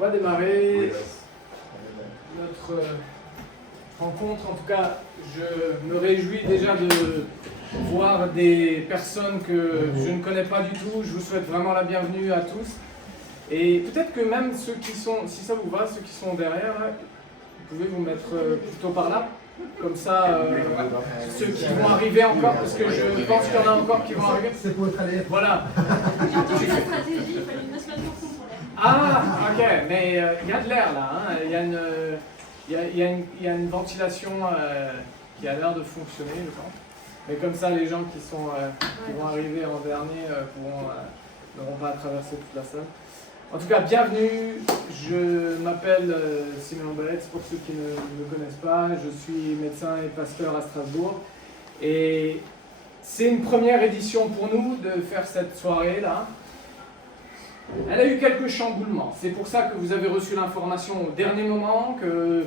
va démarrer notre rencontre. En tout cas, je me réjouis déjà de voir des personnes que je ne connais pas du tout. Je vous souhaite vraiment la bienvenue à tous. Et peut-être que même ceux qui sont, si ça vous va, ceux qui sont derrière, vous pouvez vous mettre plutôt par là. Comme ça, ceux qui vont arriver encore, parce que je pense qu'il y en a encore qui vont arriver. C'est pour être allé. Voilà. J'ai entendu la stratégie, il fallait une mascotte pour pour l'air. Ah, ok, mais il y a de l'air là. Hein. Il y a une ventilation qui a l'air de fonctionner, je pense. Mais comme ça, les gens qui vont arriver en dernier n'auront pas à traverser toute la salle. En tout cas, bienvenue, je m'appelle Simon Belletz, pour ceux qui ne me connaissent pas, je suis médecin et pasteur à Strasbourg. Et c'est une première édition pour nous de faire cette soirée-là. Elle a eu quelques chamboulements, c'est pour ça que vous avez reçu l'information au dernier moment, que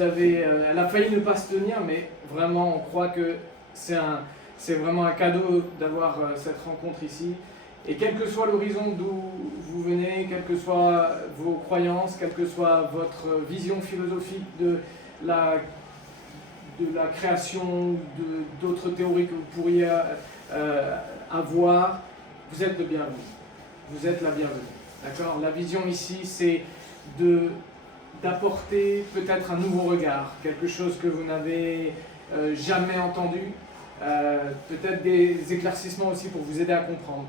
elle a failli ne pas se tenir, mais vraiment on croit que c'est vraiment un cadeau d'avoir cette rencontre ici. Et quel que soit l'horizon d'où vous venez, quelles que soient vos croyances, quelle que soit votre vision philosophique de la création, d'autres théories que vous pourriez avoir, vous êtes le bienvenu. Vous êtes la bienvenue. D'accord ? La vision ici, c'est d'apporter peut-être un nouveau regard, quelque chose que vous n'avez jamais entendu, peut-être des éclaircissements aussi pour vous aider à comprendre.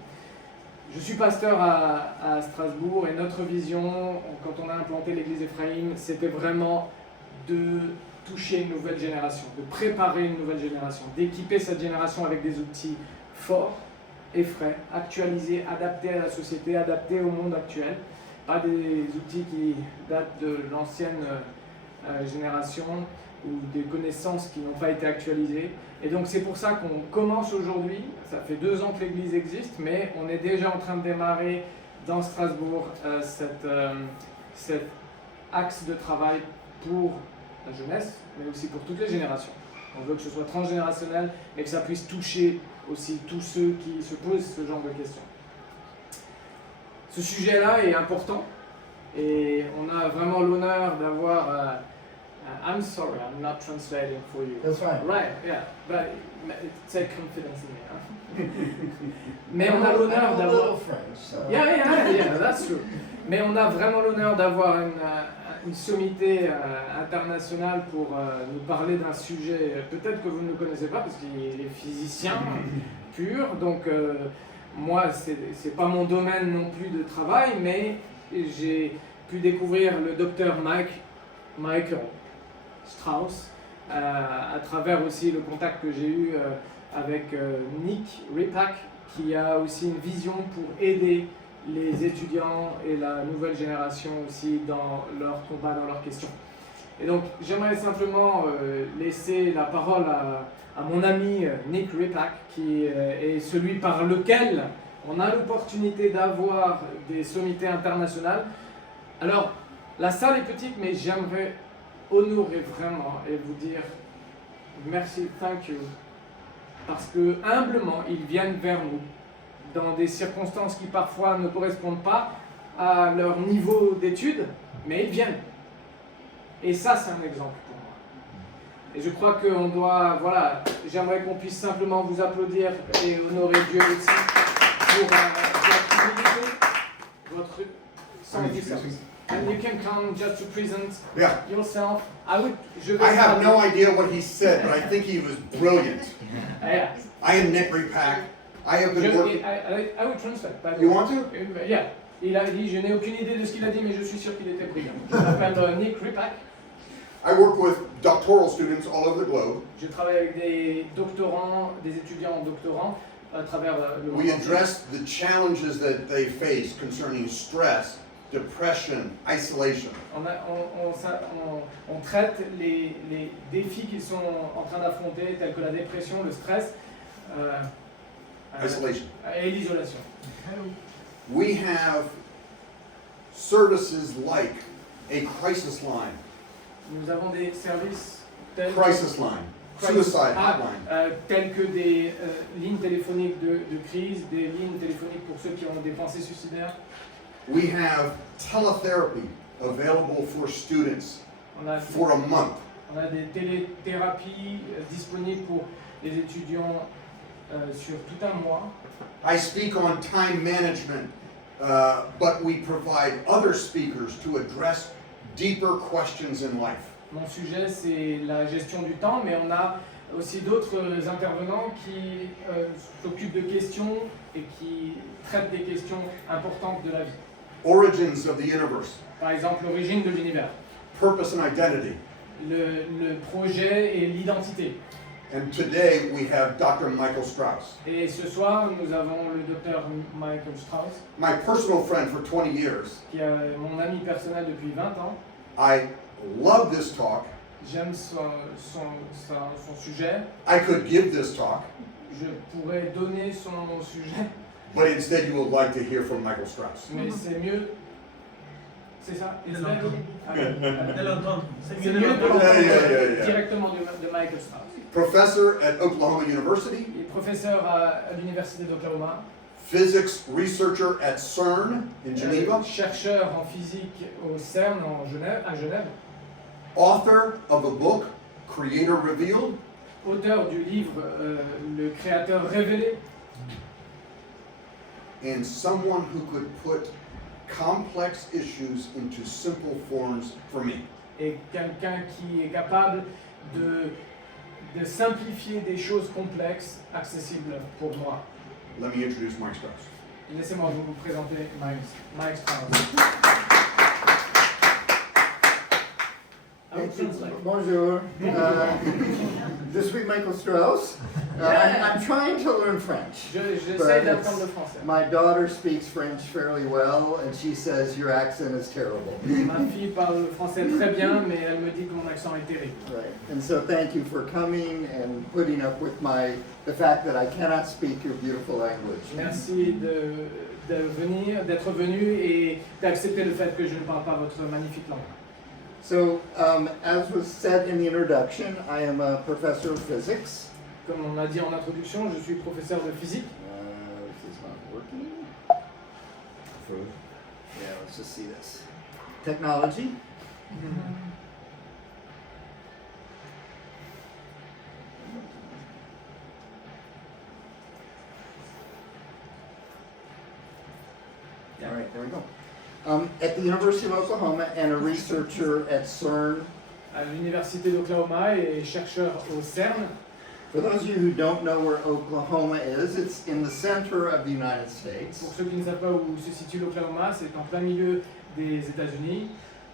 Je suis pasteur à Strasbourg et notre vision, quand on a implanté l'église Éphraïm, c'était vraiment de toucher une nouvelle génération, de préparer une nouvelle génération, d'équiper cette génération avec des outils forts et frais, actualisés, adaptés à la société, adaptés au monde actuel, pas des outils qui datent de l'ancienne génération ou des connaissances qui n'ont pas été actualisées. Et donc c'est pour ça qu'on commence aujourd'hui, ça fait 2 ans que l'église existe, mais on est déjà en train de démarrer dans Strasbourg cet axe de travail pour la jeunesse, mais aussi pour toutes les générations. On veut que ce soit transgénérationnel et que ça puisse toucher aussi tous ceux qui se posent ce genre de questions. Ce sujet-là est important et on a vraiment l'honneur d'avoir... I'm sorry, I'm not translating for you. That's fine. Right, yeah, but take confidence in me. Hein? Mais on a l'honneur d'avoir... Yeah, that's true. Mais on a vraiment l'honneur d'avoir une sommité internationale pour nous parler d'un sujet peut-être que vous ne connaissez pas parce qu'il est physicien pur. Donc moi, c'est pas mon domaine non plus de travail, mais j'ai pu découvrir le docteur Michael Strauss, à travers aussi le contact que j'ai eu avec Nick Ripak, qui a aussi une vision pour aider les étudiants et la nouvelle génération aussi dans leur combat, dans leurs questions. Et donc j'aimerais simplement laisser la parole à mon ami Nick Ripak, qui est celui par lequel on a l'opportunité d'avoir des sommités internationales. Alors, la salle est petite, mais j'aimerais honorer vraiment et vous dire merci, thank you, parce que humblement ils viennent vers nous dans des circonstances qui parfois ne correspondent pas à leur niveau d'études, mais ils viennent. Et ça, c'est un exemple pour moi. Et je crois qu'on doit, voilà, j'aimerais qu'on puisse simplement vous applaudir et honorer Dieu aussi pour votre humilité, votre sens du service. And you can come just to present yourself. I have no idea what he said, but I think he was brilliant. Yeah. I am Nick Ripak. I have been working. I will translate. You want to? Yeah. Il a dit, je n'ai aucune idée de ce qu'il a dit, mais je suis sûr qu'il était brillant. Je m'appelle Nick Ripak. I work with doctoral students all over the globe. Je travaille avec des doctorants, des étudiants doctorants à travers le monde. We address the challenges that they face concerning stress, depression, isolation. On traite les défis qu'ils sont en train d'affronter, tels que la dépression, le stress et l'isolation. We have services like a crisis line. Nous avons des services tels tels que des lignes téléphoniques de crise, des lignes téléphoniques pour ceux qui ont des pensées suicidaires. We have teletherapy available for students On a, for a month. on a des téléthérapies disponibles pour les étudiants sur tout un mois. I speak on time management, but we provide other speakers to address deeper questions in life. Mon sujet, c'est la gestion du temps, mais on a aussi d'autres intervenants qui s'occupent de questions et qui traitent des questions importantes de la vie. Origins of the universe, Par exemple, l'origine de l'univers, purpose and identity. le projet et l'identité. And today we have Dr. Michael Strauss, Et ce soir, nous avons le docteur Michael Strauss, my personal friend for 20 years. qui est mon ami personnel depuis 20 ans. I love this talk. J'aime son sujet. I could give this talk, Je pourrais donner son sujet, but instead you would like to hear from Michael Strauss. mais c'est mieux. C'est ça? De l'entendre. Ah, De l'entendre. C'est mieux de l'entendre Yeah. directement de Michael Strauss. Professor at Oklahoma University, Il est professeur à l'université d'Oklahoma, physics researcher at CERN in Geneva, chercheur en physique au CERN à Genève, author of the book Creator Revealed, auteur du livre Le Créateur révélé, and someone who could put complex issues into simple forms for me. et quelqu'un qui est capable de simplifier des choses complexes accessibles pour moi. Let me introduce Mike Strauss. Laissez-moi vous présenter Mike Strauss. I will translate. Bonjour. Je suis Michael Strauss. I'm trying to learn French. J'essaie d'apprendre le français. My daughter speaks French fairly well, and she says your accent is terrible. Ma fille parle le français très bien, mais elle me dit que mon accent est terrible. Right. And so thank you for coming and putting up with the fact that I cannot speak your beautiful language. Merci d'être venu et d'accepter le fait que je ne parle pas votre magnifique langue. So, as was said in the introduction, I am a professor of physics. Comme on a dit en introduction, je suis professeur de physique. This is not working. Yeah, let's just see this. Technology. All right, there we go. At the University of Oklahoma and a researcher at CERN. À l'université d'Oklahoma et chercheur au CERN. For those of you who don't know where Oklahoma is, it's in the center of the United States. Pour ceux qui ne savent pas où se situe l'Oklahoma, c'est en plein milieu des États-Unis.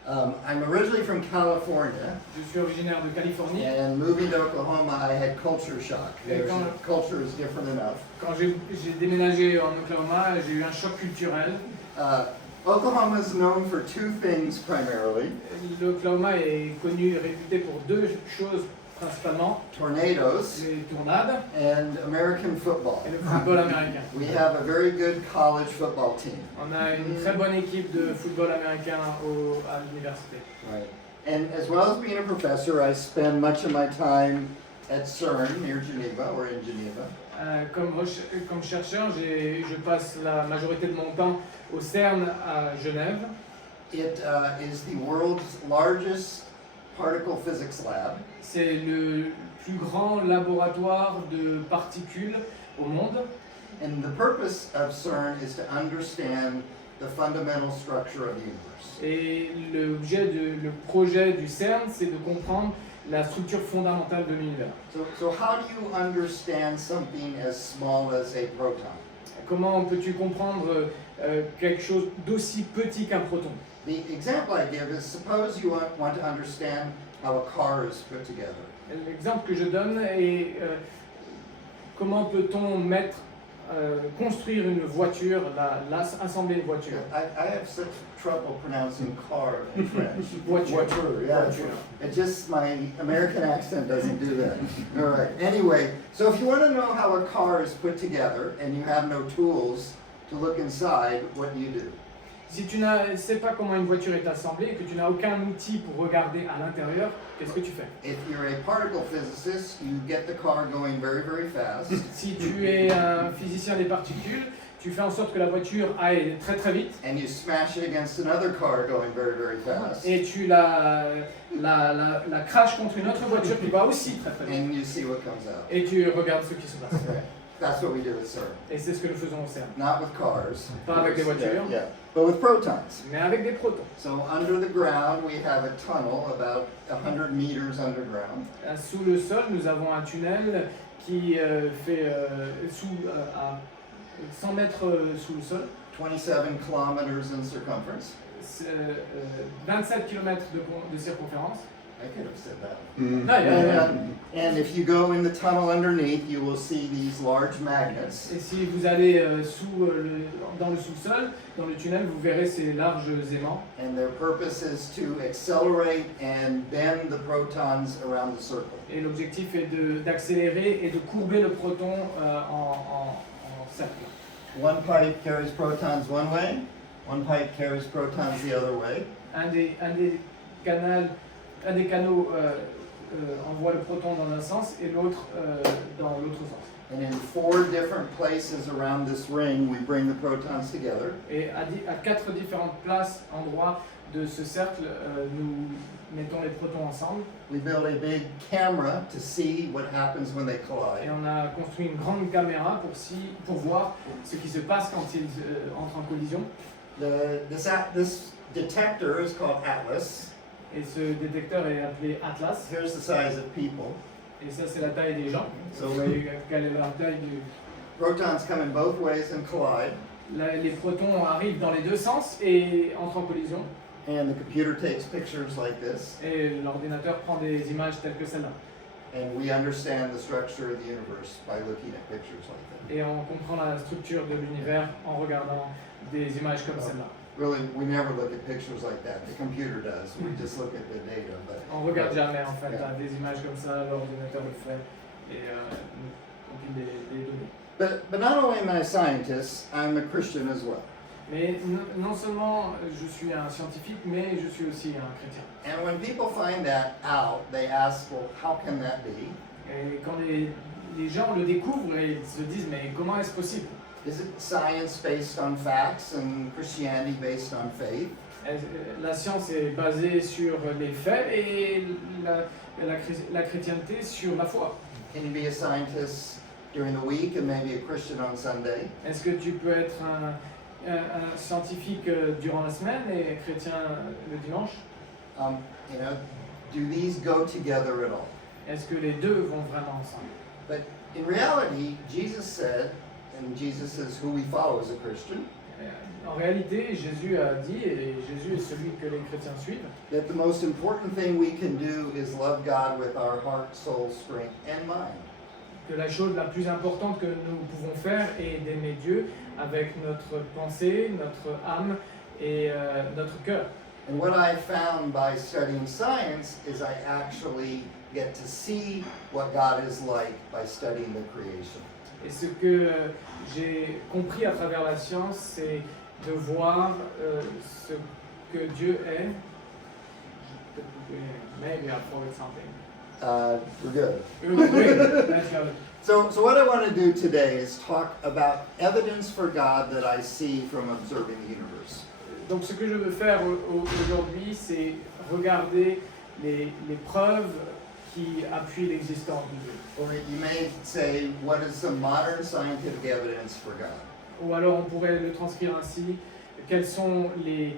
I'm originally from California. Je suis originaire de Californie. And moving to Oklahoma, I had culture shock. Et Culture is different enough. Quand j'ai déménagé en Oklahoma, j'ai eu un choc culturel. Oklahoma is known for two things primarily. L'Oklahoma est connu et réputé pour deux choses principalement. Tornadoes Les tornades and American football. et le football américain. We have a very good college football team. On a une très bonne équipe de football américain à l'université. Right. And as well as being a professor, I spend much of my time at CERN near Geneva, or in Geneva. Comme chercheur, je passe la majorité de mon temps au CERN à Genève. It is the world's largest particle physics lab. C'est le plus grand laboratoire de particules au monde. And the purpose of CERN is to understand the fundamental structure of the universe. Et le projet du CERN, c'est de comprendre la structure fondamentale de l'univers. So how do you understand something as small as a proton? Comment peux-tu comprendre quelque chose d'aussi petit qu'un proton? The example I give is, suppose you want to understand how a car is put together. L'exemple que je donne est comment peut-on construire une voiture, assembler une voiture. I have such trouble pronouncing car in French. Voiture. Yeah. Voiture. It just, my American accent doesn't do that. All right. Anyway, so if you want to know how a car is put together and you have no tools to look inside, what do? Si tu ne sais pas comment une voiture est assemblée et que tu n'as aucun outil pour regarder à l'intérieur, qu'est-ce que tu fais? If you're a particle physicist, you get the car going very, very fast. Si tu es un physicien des particules, tu fais en sorte que la voiture aille très très vite and you smash it against another car going very, very fast. et tu la craches contre une autre voiture qui va aussi très très vite. And you see what comes out. Et tu regardes ce qui se passe. That's what we do with CERN. Et c'est ce que nous faisons au CERN. Not with cars. Pas avec des voitures, Yeah, but with protons. mais avec des protons. So under the ground, we have a tunnel about 100 meters underground. Sous le sol, nous avons un tunnel qui fait à 100 mètres sous le sol, 27 kilometers in circumference. 27 km de circonférence. I could have said that. Ah, yeah. And if you go in the tunnel underneath, you will see these large magnets. Et si vous allez dans le sous-sol, dans le tunnel, vous verrez ces larges aimants. And their purpose is to accelerate and bend the protons around the circle. Et l'objectif est d'accélérer et de courber le proton en cercle. One pipe carries protons one way, one pipe carries protons the other way. Un des canaux envoie le proton dans un sens et l'autre dans l'autre sens. And in 4 different places around this ring, we bring the protons together. Et à 4 différentes endroits de ce cercle, nous mettons les protons ensemble. We build a big camera to see what happens when they Et collide. on a construit une grande caméra pour voir ce qui se passe quand ils entrent en collision. This detector is called Atlas. Et ce détecteur est appelé Atlas. Here's the size of people. Et ça, c'est la taille des gens. So Vous voyez quelle est la taille du... protons come in both ways and collide. Les protons arrivent dans les deux sens et entrent en collision. And the computer takes pictures like this. Et l'ordinateur prend des images telles que celle-là. And we understand the structure of the universe by looking at pictures like that. Et on comprend la structure de l'univers en regardant des images comme celle-là. Really, we never look at pictures like that. The computer does. We just look at the data. But On regarde jamais en fait des images comme ça, l'ordinateur le fait et nous compile des données. But not only am I a scientist, I'm a Christian as well. Mais non seulement je suis un scientifique, mais je suis aussi un chrétien. And when people find that out, they ask, well, how can that be? Et quand les gens le découvrent, ils se disent mais comment est-ce possible? Is it science based on facts and Christianity based on faith? La science est basée sur les faits et la chrétienté sur la foi. Can you be a scientist during the week and maybe a Christian on Sunday? Est-ce que tu peux être un scientifique durant la semaine et chrétien le dimanche? You know, do these go together at all? Est-ce que les deux vont vraiment ensemble? But in reality, Jesus said, and Jesus is who we follow as a Christian, En réalité, Jésus a dit, et Jésus est celui que les chrétiens suivent, that the most important thing we can do is love God with our heart, soul, strength, and mind. que la chose la plus importante que nous pouvons faire est d'aimer Dieu avec notre pensée, notre âme et notre cœur. And what I found by studying science is I actually get to see what God is like by studying the creation. Et ce que j'ai compris à travers la science, c'est de voir ce que Dieu est. Maybe I forgot something. We're good. Oui, let's go. So what I want to do today is talk about evidence for God that I see from observing the universe. Donc ce que je veux faire aujourd'hui, c'est regarder les preuves qui appuient l'existence de Dieu. Or you may say, what is the modern scientific evidence for God? Ou alors on pourrait le transcrire ainsi, quelles sont les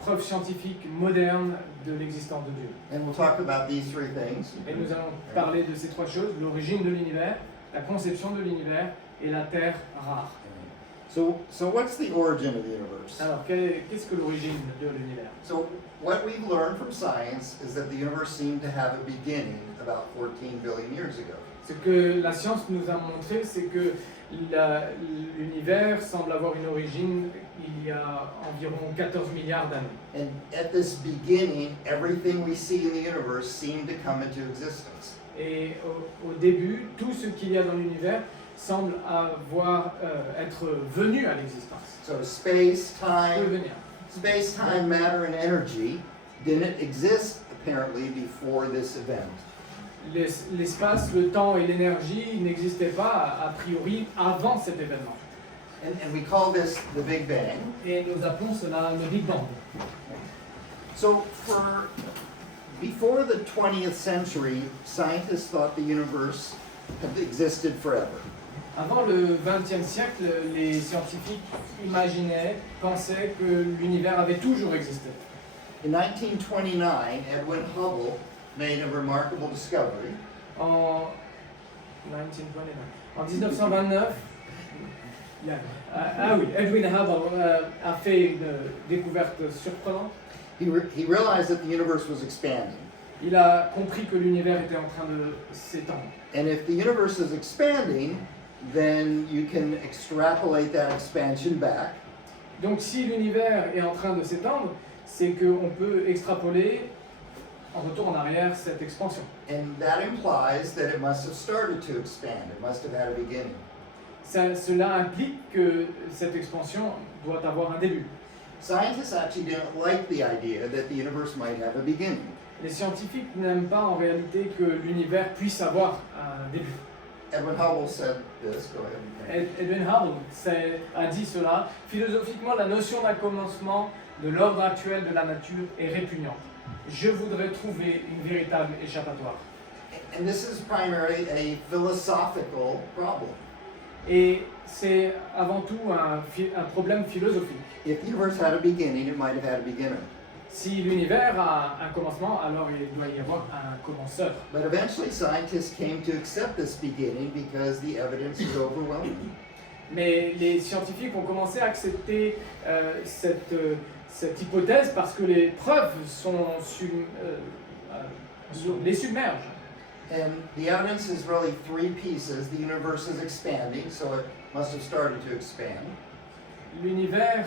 preuves scientifiques modernes de l'existence de Dieu. And we'll talk about these 3 things. Et nous allons parler de ces 3 choses, l'origine de l'univers, la conception de l'univers et la Terre rare. So what's the origin of the universe? Alors, qu'est-ce que l'origine de l'univers? So what we've learned from science is that the universe seemed to have a beginning about 14 billion years ago. Ce que la science nous a montré, c'est que l'univers semble avoir une origine il y a environ 14 milliards d'années. And at this beginning, everything we see in the universe seemed to come into existence. Et au début, tout ce qu'il y a dans l'univers semble être venu à l'existence. So space, Peut time, venir. matter, and energy didn't exist apparently before this event. L'espace, le temps et l'énergie n'existaient pas a priori avant cet événement. And we call this the Big Bang. Et nous appelons cela le Big Bang. So before the 20th century, scientists thought the universe had existed forever. Avant le XXe siècle, les scientifiques imaginaient, pensaient que l'univers avait toujours existé. In 1929, Edwin Hubble made a remarkable discovery. En 1929, Edwin Hubble a fait une découverte surprenante. He realized that the universe was expanding. Il a compris que l'univers était en train de s'étendre. And if the universe is expanding, then you can extrapolate that expansion back. Donc si l'univers est en train de s'étendre, c'est qu'on peut extrapoler en retour en arrière cette expansion. And that implies that it must have started to expand. It must have had a beginning. Cela implique que cette expansion doit avoir un début. Scientists actually didn't like the idea that the universe might have a beginning. Les scientifiques n'aiment pas en réalité que l'univers puisse avoir un début. Edwin Hubble said this. Go ahead. Edwin Hubble a dit cela. Philosophiquement, la notion d'un commencement de l'ordre actuel de la nature est répugnante. Je voudrais trouver une véritable échappatoire. And this is primarily a philosophical problem. Et c'est avant tout un problème philosophique. If the universe had a beginning, it might have had a beginner. Si l'univers a un commencement, alors il doit y avoir un commenceur. But eventually scientists came to accept this beginning because the evidence is overwhelming. Mais les scientifiques ont commencé à accepter cette hypothèse parce que les preuves les submergent. And the evidence is really three pieces. The universe is expanding, so it must have started to expand. L'univers...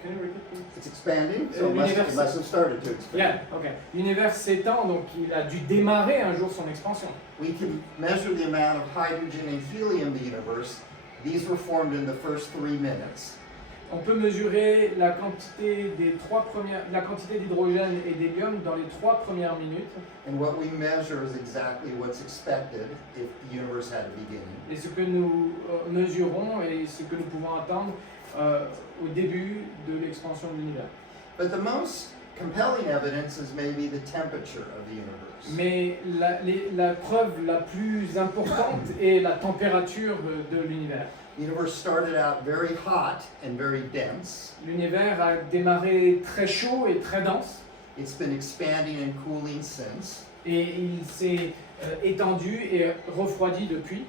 can you repeat, please? It's expanding, so it must have started to expand. Yeah, okay. L'univers s'étend, donc il a dû démarrer un jour son expansion. We can measure the amount of hydrogen and helium in the universe. These were formed in the first 3 minutes. On peut mesurer la quantité d'hydrogène et d'hélium dans les 3 premières minutes. And what we measure is exactly what's expected if the universe had a beginning. Et ce que nous mesurons et ce que nous pouvons attendre au début de l'expansion de l'univers. But the most compelling evidence is maybe the temperature of the universe. Mais la preuve la plus importante est la température de l'univers. The universe started out very hot and very dense. L'univers a démarré très chaud et très dense. It's been expanding and cooling since. Et il s'est étendu et refroidi depuis.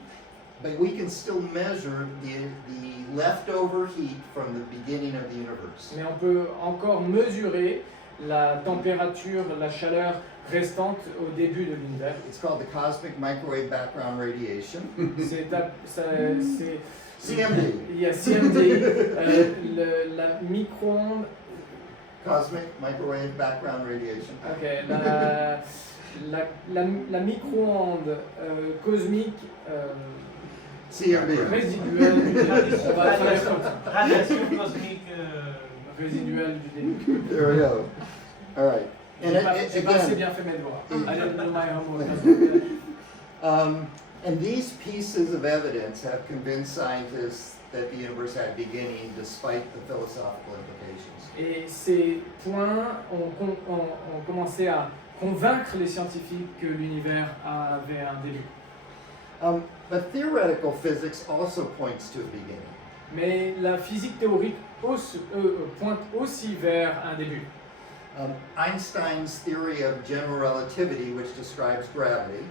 But we can still measure the leftover heat from the beginning of the universe. Mais on peut encore mesurer la température, la chaleur restante au début de l'univers. It's called the cosmic microwave background radiation. CMD. Il y a CMD, la micro-onde. Cosmic microwave background radiation. Ok, la micro-onde cosmique CMD. résiduelle. On va travailler comme ça. Radiation cosmique. Résiduelle du début. There we go. All right. And J'ai pas assez again, bien fait mes devoirs. Allez, do my homework. and these pieces of evidence have convinced scientists that the universe had beginning despite the philosophical implications. Et ces points ont commencé à convaincre les scientifiques que l'univers avait un début. But theoretical physics also points to a beginning. Mais la physique théorique pointe aussi vers un début. Einstein's theory of general relativity, which describes gravity,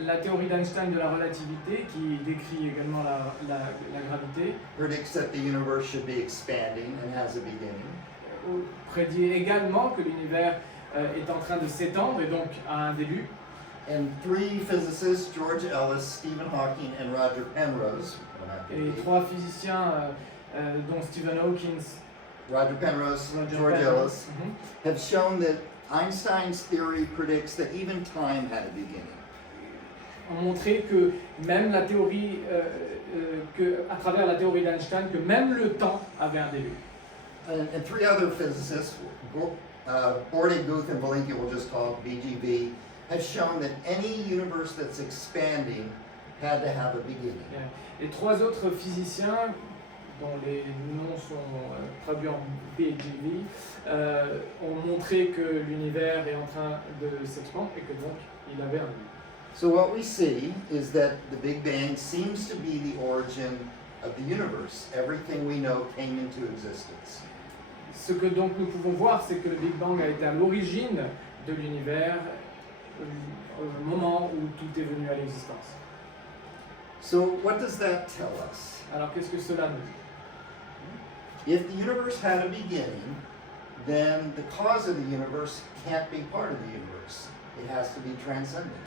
La théorie d'Einstein de la relativité, qui décrit également la gravité, predicts that the universe should be expanding and has a beginning. prédit également que l'univers est en train de s'étendre et donc a un début. And three physicists, George Ellis, Stephen Hawking, and Roger Penrose, Et 3 physiciens, dont Stephen Hawking, Roger Penrose, Roger George Penrose, Ellis, have shown that Einstein's theory predicts that even time had a beginning. ont montré que même la théorie, à travers la théorie d'Einstein, que même le temps avait un début. And three other physicists, Bordy, Guth, and Vilenki, we'll just call it BGV, have shown that any universe that's expanding had to have a beginning. Les trois autres physiciens, dont les noms sont traduits en BGV, ont montré que l'univers est en train de s'expandre et que donc il avait un but. So what we see is that the Big Bang seems to be the origin of the universe. Everything we know came into existence. Ce que donc nous pouvons voir, c'est que le Big Bang a été à l'origine de l'univers, au moment où tout est venu à l'existence. So what does that tell us? Alors qu'est-ce que cela nous dit? If the universe had a beginning, then the cause of the universe can't be part of the universe. It has to be transcendent.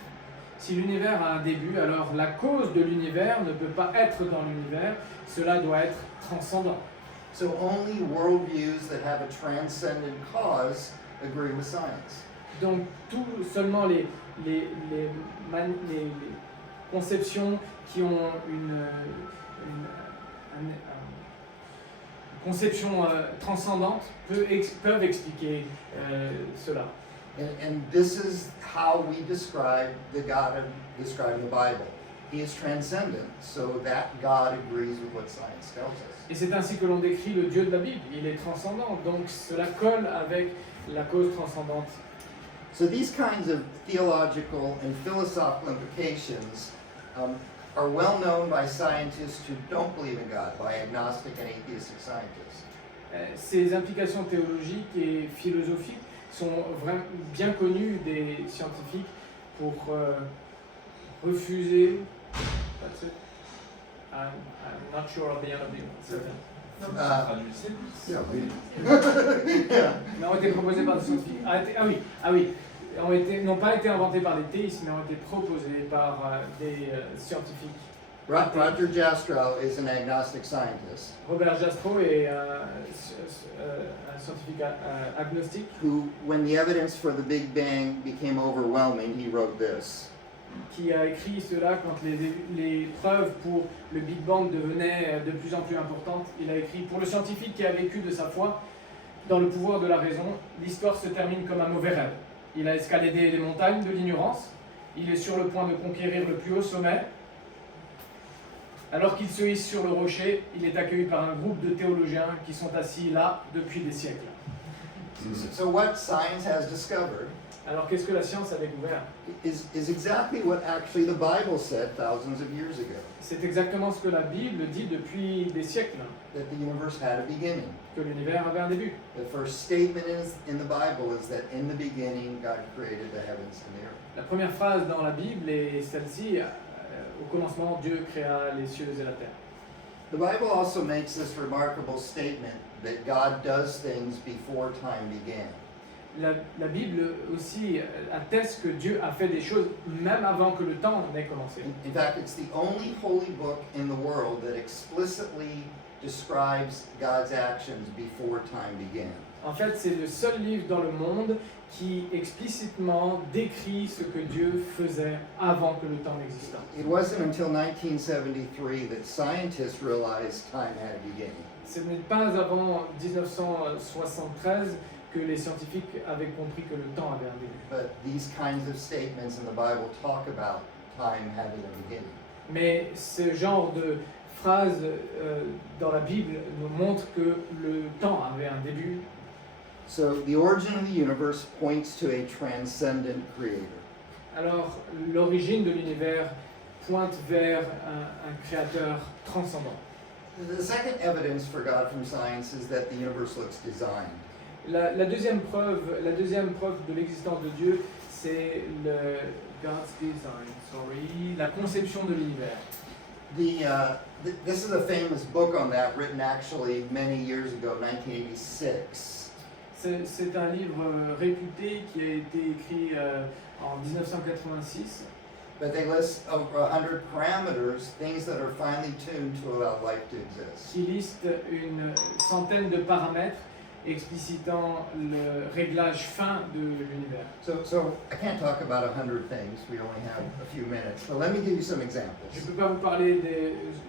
Si l'univers a un début, alors la cause de l'univers ne peut pas être dans l'univers, cela doit être transcendant. So only worldviews that have a transcendent cause agree with science. Donc seulement les conceptions qui ont une conception transcendante peuvent expliquer cela. And this is how we describe the God described in the Bible. He is transcendent, so that God agrees with what science tells us. Et c'est ainsi que l'on décrit le Dieu de la Bible. Il est transcendant, donc cela colle avec la cause transcendante. So these kinds of theological and philosophical implications are well known by scientists who don't believe in God, by agnostic and atheistic scientists. Ces implications théologiques et philosophiques sont vraiment bien connues des scientifiques pour refuser. That's it. I'm not sure of the end of the Yeah. Mais ont été proposés par des scientifiques. N'ont pas été inventés par des théistes, mais ont été proposés par des scientifiques. Roger Jastrow is an agnostic scientist. Robert Jastrow est un scientifique agnostique. Who, when the evidence for the Big Bang became overwhelming, he wrote this. Qui a écrit cela quand les preuves pour le Big Bang devenaient de plus en plus importantes. Il a écrit: pour le scientifique qui a vécu de sa foi dans le pouvoir de la raison, l'histoire se termine comme un mauvais rêve. Il a escaladé les montagnes de l'ignorance, il est sur le point de conquérir le plus haut sommet. Alors qu'il se hisse sur le rocher, il est accueilli par un groupe de théologiens qui sont assis là depuis des siècles. So what science has discovered Alors qu'est-ce que la science a découvert? is exactly what actually the Bible said thousands of years ago. C'est exactement ce que la Bible dit depuis des siècles, That the universe had a beginning. que l'univers avait un début. The first statement in the Bible is that in the beginning God created the heavens and the earth. La première phrase dans la Bible est celle-ci: au commencement, Dieu créa les cieux et la terre. The Bible also makes this remarkable statement that God does things before time began. La Bible aussi atteste que Dieu a fait des choses même avant que le temps n'ait commencé. In fact, it's the only holy book in the world that explicitly describes God's actions before time began. En fait, c'est le seul livre dans le monde qui explicitement décrit ce que Dieu faisait avant que le temps n'existât. It wasn't until 1973 that scientists realized time had a beginning. Ce n'est pas avant 1973 que les scientifiques avaient compris que le temps avait un début. But these kinds of statements in the Bible talk about time having a beginning. Mais ce genre de phrases dans la Bible nous montre que le temps avait un début. So the origin of the universe points to a transcendent creator. Alors, l'origine de l'univers pointe vers un créateur transcendant. The second evidence for God from science is that the universe looks designed. La deuxième preuve de l'existence de Dieu, c'est le God's design, la conception de l'univers. This is a famous book on that, written actually many years ago, 1986. C'est un livre réputé qui a été écrit en 1986. But they list over 100 parameters, things that are finely tuned to allow life to exist. Qui liste une centaine de paramètres explicitant le réglage fin de l'univers. So I can't talk about 100 things. We only have a few minutes. But let me give you some examples. Je ne peux pas vous parler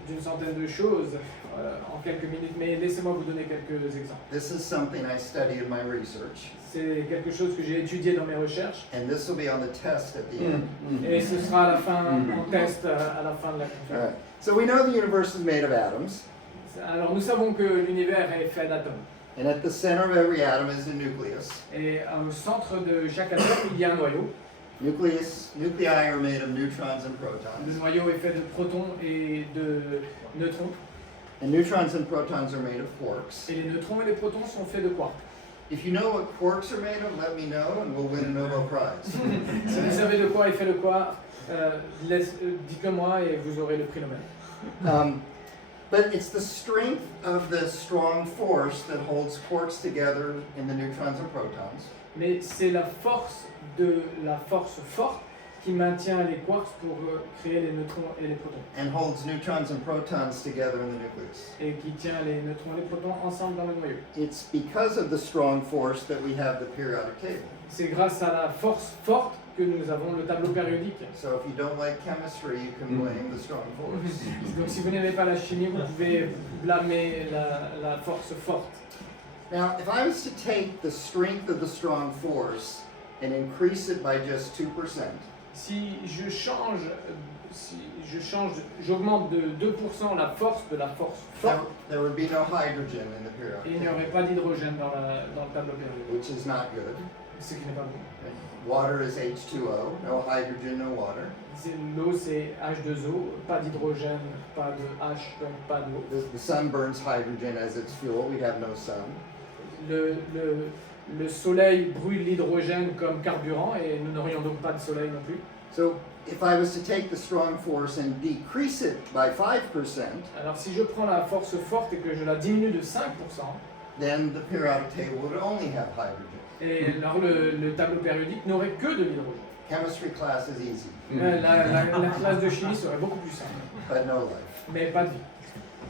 d'une centaine de choses en quelques minutes, mais laissez-moi vous donner quelques exemples. This is something I study in my research, C'est quelque chose que j'ai étudié dans mes recherches and this will be on the test at the end. et ce sera à la fin, en test à la fin de la All conférence. right. So we know the universe is made of atoms, Alors nous savons que l'univers est fait d'atomes and at the center of every atom is a nucleus. et au centre de chaque atome il y a un noyau. Nuclei are made of neutrons and Le protons, noyau est fait de protons et de neutrons and neutrons and protons are made of quarks. et les neutrons et les protons sont faits de quarks. If you know what quarks are made of, let me know, and we'll win a Nobel Prize. Si vous savez de quoi est fait le quark, dites-le moi et vous aurez le prix Nobel. But it's the strength of the strong force that holds quarks together in the neutrons and protons. Mais c'est la force de la force forte qui maintient les quarks pour créer les neutrons et les protons And holds neutrons and protons together in the nucleus. et qui tient les neutrons et les protons ensemble dans le noyau. It's because of the strong force that we have the periodic table. C'est grâce à la force forte que nous avons le tableau périodique. So if you don't like chemistry, you can blame the strong force. Donc si vous n'aimez pas la chimie, vous pouvez blâmer la force forte. Now, if I was to take the strength of the strong force and increase it by just 2%, Si j'augmente de 2% la force de la force forte, there would be no hydrogen in the et periodic il n'y table, aurait pas d'hydrogène dans le tableau périodique, which is not good. ce qui n'est pas bon. Water is H2O, no hydrogen, no water. L'eau c'est H2O, pas d'hydrogène, pas de H, donc pas d'eau. The sun burns hydrogen as its fuel, we have no sun. Le soleil brûle l'hydrogène comme carburant et nous n'aurions donc pas de soleil non plus. So if I was to take the strong force and decrease it by 5%, Alors si je prends la force forte et que je la diminue de 5%, then the periodic table would only have hydrogen. et alors le tableau périodique n'aurait que de l'hydrogène. Chemistry class is easy, La classe de chimie serait beaucoup plus simple, but no life. mais pas de vie.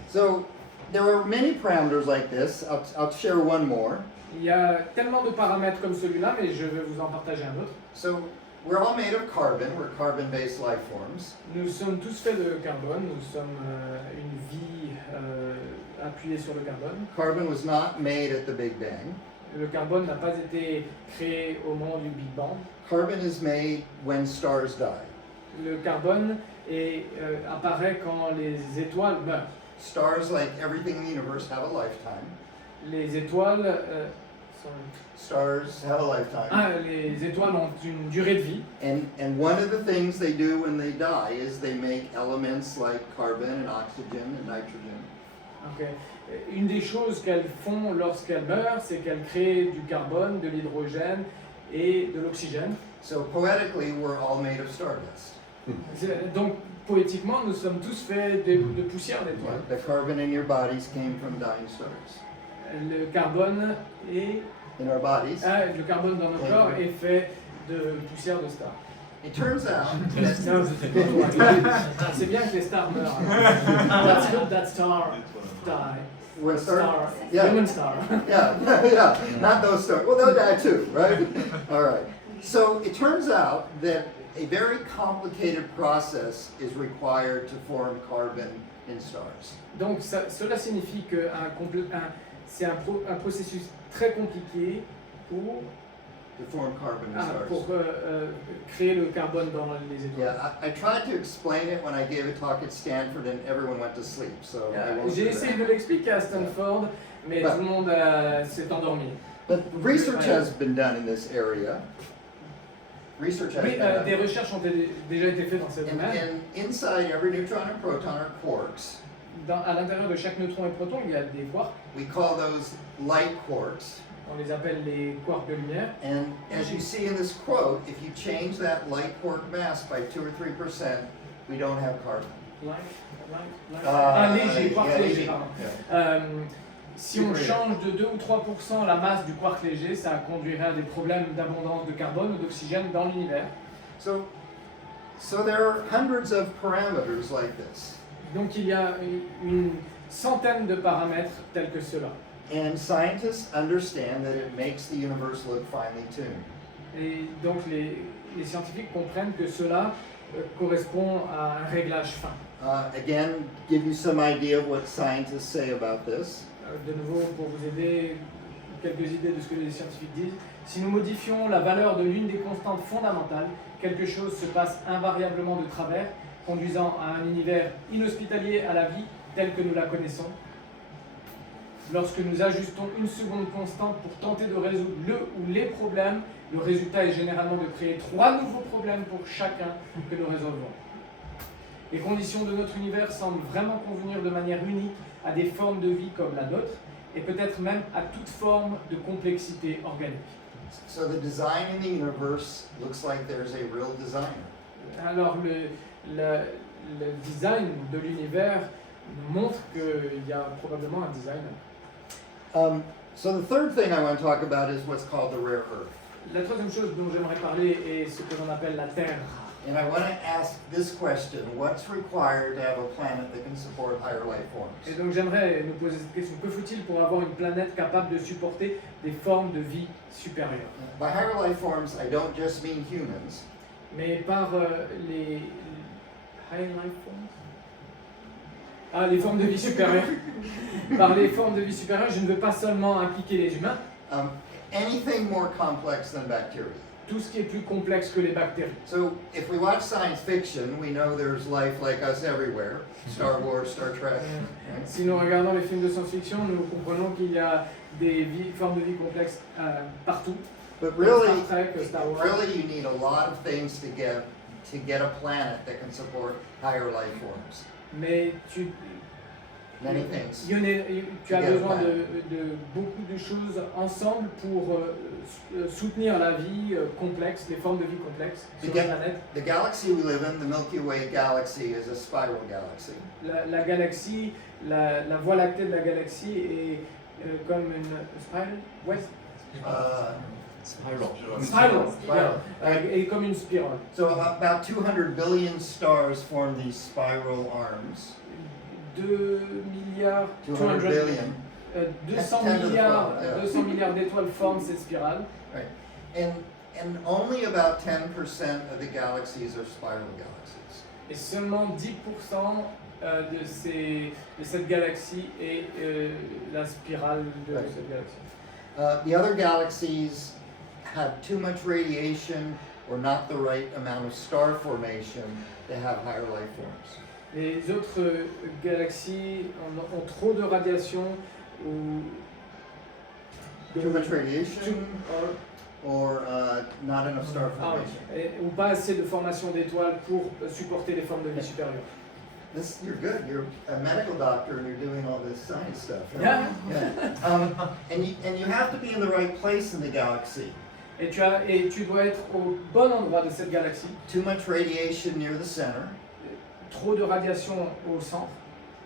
So there are many parameters like this. I'll share one more. Il y a tellement de paramètres comme celui-là, mais je vais vous en partager un autre. So we're all made of carbon. We're carbon-based life forms. Nous sommes tous faits de carbone, nous sommes une vie appuyée sur le carbone. Carbon was not made at the Big Bang. Le carbone n'a pas été créé au moment du Big Bang. Carbon is made when stars die. Le carbone apparaît quand les étoiles meurent. Stars, like everything in the universe, have a lifetime. Les étoiles, Stars have a lifetime. les étoiles ont une durée de vie. And one of the things they do when they die is they make elements like carbon and oxygen and nitrogen. Okay. Une des choses qu'elles font lorsqu'elles meurent, c'est qu'elles créent du carbone, de l'hydrogène et de l'oxygène. So poetically, we're all made of stardust. Donc poétiquement, nous sommes tous faits de poussière d'étoiles. The carbon in your bodies came from dying stars. Le carbone In our bodies. le carbone dans nos corps est fait de poussière de stars. It turns out Non, c'est bien que les stars meurent. That's good that star die. we're Star, Yeah. human star. Yeah, not those stars. Well, they'll die too, right? All right. So it turns out that a very complicated process is required to form carbon in stars. Donc cela signifie que c'est un processus très compliqué pour To form carbon in stars. créer le carbone dans les étoiles. Yeah, I tried to explain it when I gave a talk at Stanford and everyone went to sleep. So I won't J'ai do essayé that. de l'expliquer à Stanford, mais Bah. tout le monde s'est endormi. But research has been done in this area. Research has Oui, been done. des recherches ont déjà été faites dans ce domaine. And inside every neutron and proton are quarks. À l'intérieur de chaque neutron et proton, il y a des quarks. We call those light quarks. On les appelle les quarks de lumière. And as you see in this quote, if you change that light quark mass by 2 or 3%, we don't have carbon. Léger, quark yeah, léger, léger. pardon. Yeah. Si on change de 2 ou 3% la masse du quark léger, ça conduirait à des problèmes d'abondance de carbone ou d'oxygène dans l'univers. So there are hundreds of parameters like this. Donc il y a une centaine de paramètres tels que cela. And scientists understand that it makes the universe look finely tuned. Et donc les scientifiques comprennent que cela correspond à un réglage fin. Again, give you some idea of what scientists say about this. De nouveau, pour vous aider, quelques idées de ce que les scientifiques disent. Si nous modifions la valeur de l'une des constantes fondamentales, quelque chose se passe invariablement de travers, conduisant à un univers inhospitalier à la vie telle que nous la connaissons. Lorsque nous ajustons une seconde constante pour tenter de résoudre le ou les problèmes, le résultat est généralement de créer 3 nouveaux problèmes pour chacun que nous résolvons. Les conditions de notre univers semblent vraiment convenir de manière unique à des formes de vie comme la nôtre, et peut-être même à toute forme de complexité organique. So the design in the universe looks like there's a real designer. Alors le design de l'univers nous montre qu'il y a probablement un designer. So the third thing I want to talk about is what's called the rare earth. La troisième chose dont j'aimerais parler est ce que l'on appelle la Terre. And I want to ask this question, what's required to have a planet that can support higher life forms? Et donc j'aimerais nous poser cette question, que faut-il pour avoir une planète capable de supporter des formes de vie supérieures? By higher life forms, I don't just mean humans. Mais par les high life forms? Ah, les formes de vie supérieures. Par les formes de vie supérieures, je ne veux pas seulement impliquer les humains. Anything more complex than bacteria. Tout ce qui est plus complexe que les bactéries. So if we watch science fiction, we know there's life like us everywhere. Star Wars, Star Trek. Right? Si nous regardons les films de science-fiction, nous comprenons qu'il y a des formes de vie complexes partout. But really, Star Trek, Star Wars. really you need a lot of things to get a planet that can support higher life forms. Mais Many things. tu as besoin de beaucoup de choses ensemble pour soutenir la vie complexe, les formes de vie complexes sur la planète. The galaxy we live in, the Milky Way galaxy, is a spiral galaxy. La galaxie, la voie lactée de la galaxie est comme une spiral, Spiral. Et comme une spirale. So about 200 billion stars form these spiral arms. 2 milliards, 200 billion. 200 milliards d'étoiles forment cette spirale. Right. And only about 10% of the galaxies are spiral galaxies. Et seulement 10% de cette galaxie est la spirale de cette galaxie. The other galaxies have too much radiation or not the right amount of star formation to have higher life forms. Les autres galaxies ont trop de radiation ou Too much radiation or not enough star formation. Ou pas assez de formation d'étoiles pour supporter les formes de vie supérieures. You're good. You're a medical doctor and you're doing all this science stuff. Right? Yeah. And you have to be in the right place in the galaxy. Et tu dois être au bon endroit de cette galaxie. Too much radiation near the center. Trop de radiation au centre.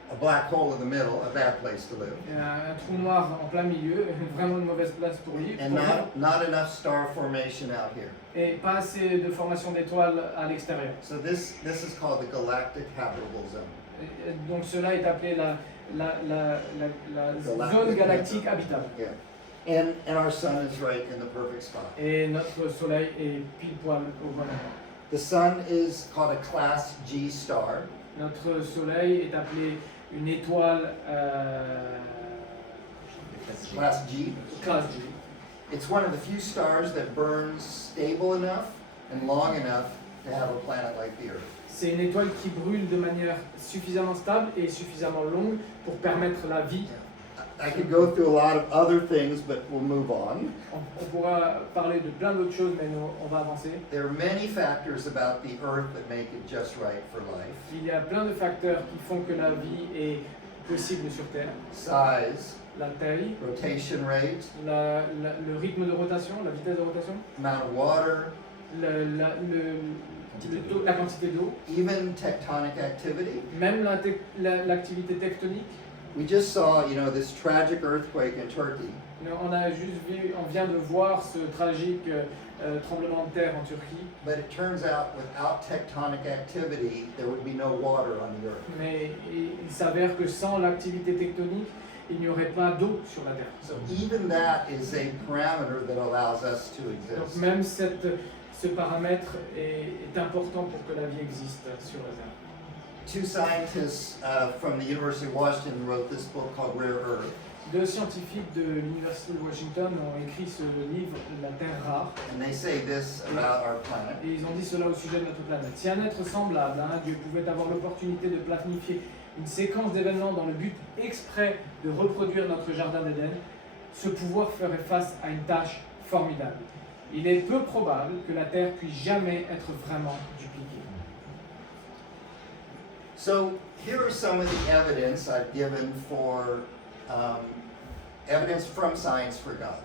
A black hole in the middle, a bad place to live. Un trou noir en plein milieu, vraiment une mauvaise place pour vivre. And not enough star formation out here. Et pas assez de formation d'étoiles à l'extérieur. So this is called the galactic habitable zone. Donc cela est appelé la zone galactique habitable. Yeah. And our sun is right in the perfect spot. Et notre soleil est pile poil au bon endroit. The sun is called a class G star. Notre soleil est appelé une étoile Class G. classe G. It's one of the few stars that burns stable enough and long enough to have a planet like the Earth. C'est une étoile qui brûle de manière suffisamment stable et suffisamment longue pour permettre la vie. I could go through a lot of other things, but we'll move on. On pourra parler de plein d'autres choses, mais on va avancer. There are many factors about the Earth that make it just right for life. Il y a plein de facteurs qui font que la vie est possible sur Terre. Size, La taille, rotation rate, le rythme de rotation, la vitesse de rotation, amount of water, la quantité d'eau, even tectonic activity. même l'activité tectonique. We just saw, this tragic earthquake in Turkey. On vient de voir ce tragique tremblement de terre en Turquie. But it turns out without tectonic activity, there would be no water on the Earth. Mais il s'avère que sans l'activité tectonique, il n'y aurait pas d'eau sur la Terre. So even that is a parameter that allows us to Donc exist. même ce paramètre est important pour que la vie existe sur la Terre. two scientists from the University of Washington wrote this book called Rare Earth. Deux scientifiques de l'Université de Washington ont écrit ce livre, La Terre rare, And they say this about our planet. et ils ont dit cela au sujet de notre planète. Si un être semblable à un Dieu pouvait avoir l'opportunité de planifier une séquence d'événements dans le but exprès de reproduire notre jardin d'Éden, ce pouvoir ferait face à une tâche formidable. Il est peu probable que la Terre puisse jamais être vraiment dupliquée. So here are some of the evidence I've given for evidence from science for God.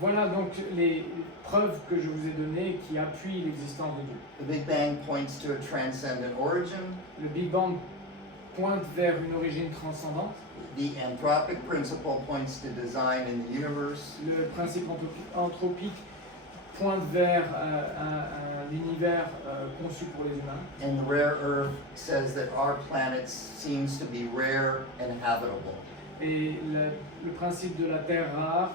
Voilà donc les preuves que je vous ai données qui appuient l'existence de Dieu. The Big Bang points to a transcendent origin. Le Big Bang pointe vers une origine transcendante. The anthropic principle points to design in the universe. Le principe anthropique pointe vers un univers conçu pour les humains. And the rare earth says that our planet seems to be rare and habitable. Et le principe de la Terre rare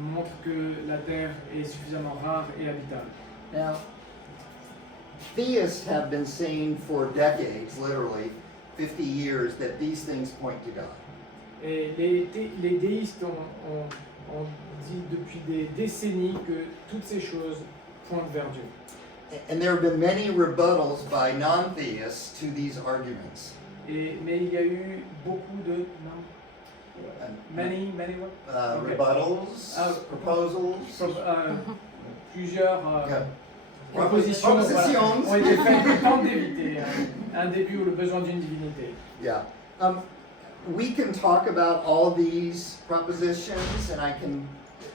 montre que la Terre est suffisamment rare et habitable. Now, theists have been saying for decades, literally 50 years, that these things point to God. Et les déistes ont dit depuis des décennies que toutes ces choses pointent vers Dieu. And there have been many rebuttals by non-theists to these arguments. Mais il y a eu beaucoup de... Many what? Okay. Rebuttals, proposals. Plusieurs Yeah. propositions Propositions. ont été faites pour tenter d'éviter un début ou le besoin d'une divinité. Yeah. We can talk about all these propositions and I can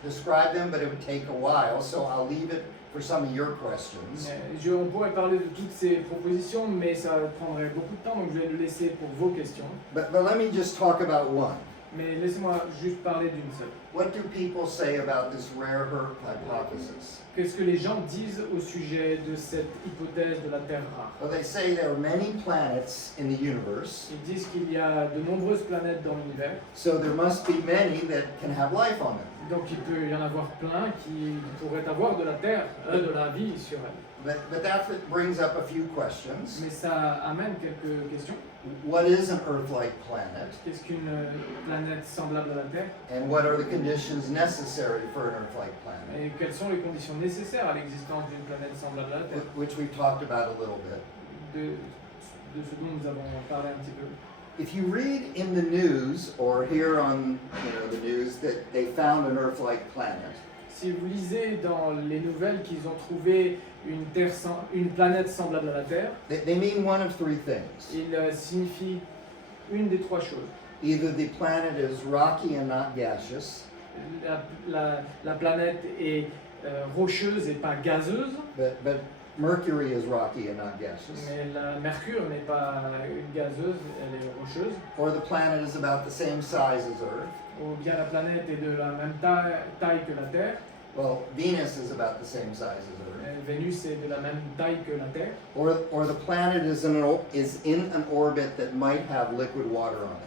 describe them, but it would take a while, so I'll leave it for some of your questions. On pourrait parler de toutes ces propositions, mais ça prendrait beaucoup de temps, donc je vais le laisser pour vos questions. But let me just talk about one. Mais laissez-moi juste parler d'une seule. What do people say about this rare earth hypothesis? Qu'est-ce que les gens disent au sujet de cette hypothèse de la Terre rare? Well, they say there are many planets in the universe, Ils disent qu'il y a de nombreuses planètes dans l'univers, so there must be many that can have life on them. donc il peut y en avoir plein qui pourraient avoir de la terre, de la vie sur elle. But that brings up a few questions. Mais ça amène quelques questions. What is an Earth-like planet? Qu'est-ce qu'une planète semblable à la Terre? And what are the conditions necessary for an Earth-like planet? Et quelles sont les conditions nécessaires à l'existence d'une planète semblable à la Terre? Which we've talked about a little bit. De ce dont nous avons parlé un petit peu. If you read in the news or hear on the news that they found an Earth-like planet, Si vous lisez dans les nouvelles qu'ils ont trouvé une planète semblable à la Terre, they mean one of three things. il signifie une des trois choses. Either the planet is rocky and not gaseous, La planète est rocheuse et pas gazeuse, but Mercury is rocky and not gaseous. mais la Mercure n'est pas gazeuse, elle est rocheuse. Or the planet is about the same size as Earth. Ou bien la planète est de la même taille que la Terre. Well, Venus is about the same size as Earth. Vénus est de la même taille que la Terre. Or the planet is in an orbit that might have liquid water on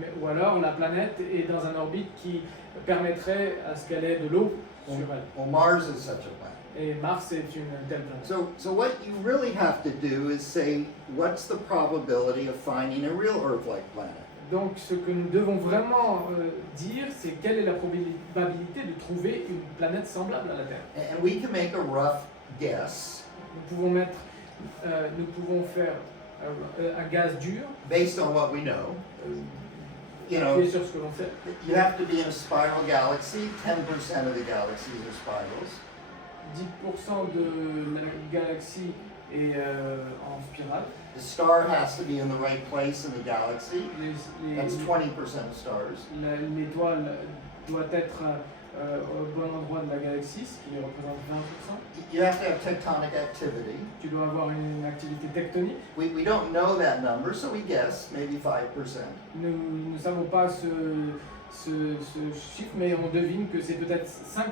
it. Ou alors la planète est dans un orbite qui permettrait à ce qu'elle ait de l'eau sur elle. Well, Mars is such a planet. Et Mars est une telle planète. So what you really have to do is say, what's the probability of finding a real Earth-like planet? Donc ce que nous devons vraiment dire, c'est quelle est la probabilité de trouver une planète semblable à la Terre. And we can make a rough guess Nous pouvons faire un gaz dur, based on what we know. You know, appuyé sur ce que l'on sait. you have to be in a spiral galaxy. 10% of the galaxies are spirals. 10% de la galaxie est en spirale. The star has to be in the right place in the galaxy. That's Les- 20% of stars. L'étoile doit être au bon endroit de la galaxie, ce qui représente 20%. You have to have tectonic activity. Tu dois avoir une activité tectonique. We don't know that number, so we guess maybe 5%. Nous ne savons pas ce chiffre, mais on devine que c'est peut-être 5%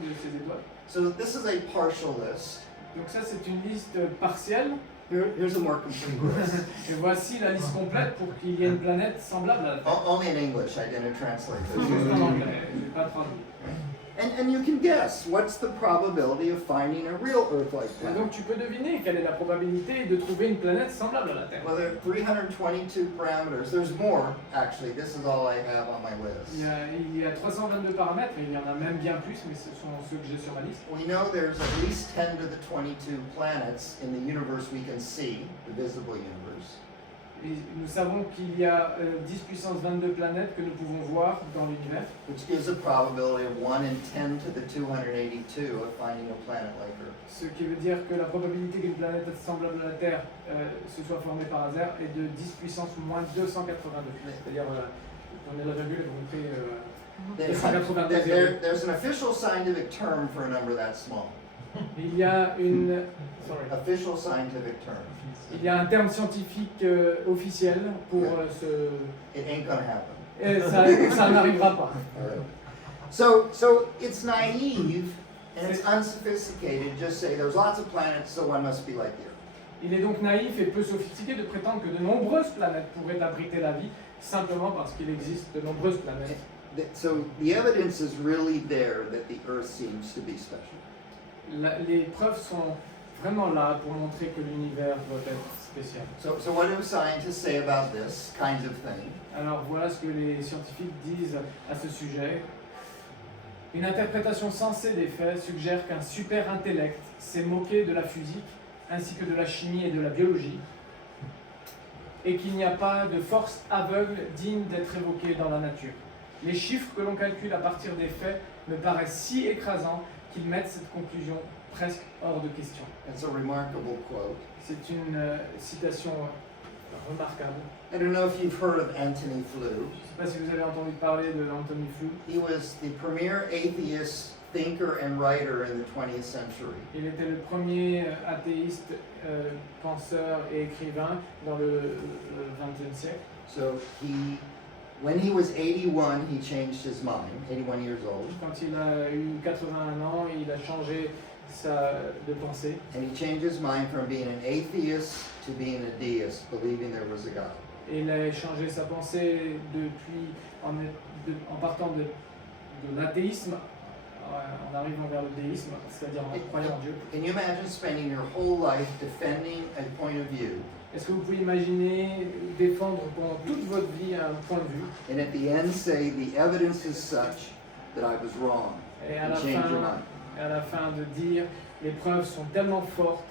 de ces étoiles. So this is a partial list. Donc ça, c'est une liste partielle. Here's a more complete list. Et voici la liste complète pour qu'il y ait une planète semblable à la Terre. Only in English, I didn't translate Juste en this. anglais, je n'ai pas traduit. And you can guess, what's the probability of finding a real Earth-like Et planet? donc tu peux deviner quelle est la probabilité de trouver une planète semblable à la Terre. Well, there are 322 parameters. There's more, actually. This is all I have on my Il list. y a 322 paramètres, et il y en a même bien plus, mais ce sont ceux que j'ai sur ma liste. We know there's at least 10 to the 22 planets in the universe we can see, the visible universe. Et nous savons qu'il y a 10 puissance 22 planètes que nous pouvons voir dans l'univers, Which gives a probability of 1 in 10 to the 282 of finding a planet like Earth. ce qui veut dire que la probabilité qu'une planète semblable à la Terre se soit formée par hasard est de 10 puissance moins 282. C'est-à-dire, prenez la virgule et vous mettez There's an official scientific term for a number that small. il y a Official scientific term. il y a un terme scientifique officiel pour ce... It ain't gonna happen. Et ça n'arrivera pas. So it's naive and it's unsophisticated. Just say there's lots of planets, so one must be like the Earth. Il est donc naïf et peu sophistiqué de prétendre que de nombreuses planètes pourraient abriter la vie simplement parce qu'il existe de nombreuses planètes. So the evidence is really there that the Earth seems to be special. Les preuves sont vraiment là pour montrer que l'univers doit être spécial. So what do scientists say about this kinds of thing? Alors voilà ce que les scientifiques disent à ce sujet. Une interprétation sensée des faits suggère qu'un super intellect s'est moqué de la physique ainsi que de la chimie et de la biologie et qu'il n'y a pas de force aveugle digne d'être évoquée dans la nature. Les chiffres que l'on calcule à partir des faits me paraissent si écrasants qu'ils mettent cette conclusion presque hors de question. It's a remarkable quote. C'est une citation remarquable. I don't know if you've heard of Antony Flew. Je ne sais pas si vous avez entendu parler de Anthony Flew. He was the premier atheist thinker and writer in the 20th century. Il était le premier athéiste, penseur et écrivain dans le XXe siècle. So when he was 81, he changed his mind, 81 years old. Quand il a eu 81 ans, il a changé de pensée. And he changed his mind from being an atheist to being a deist, believing there was a God. Et il a changé sa pensée depuis, en partant de l'athéisme, en arrivant vers le déisme, c'est-à-dire en croyant en Dieu. Can you imagine spending your whole life defending a point of view? Est-ce que vous pouvez imaginer défendre pendant toute votre vie un point de vue And at the end say, the evidence is such that I was wrong, et à and la change your fin, mind? de dire les preuves sont tellement fortes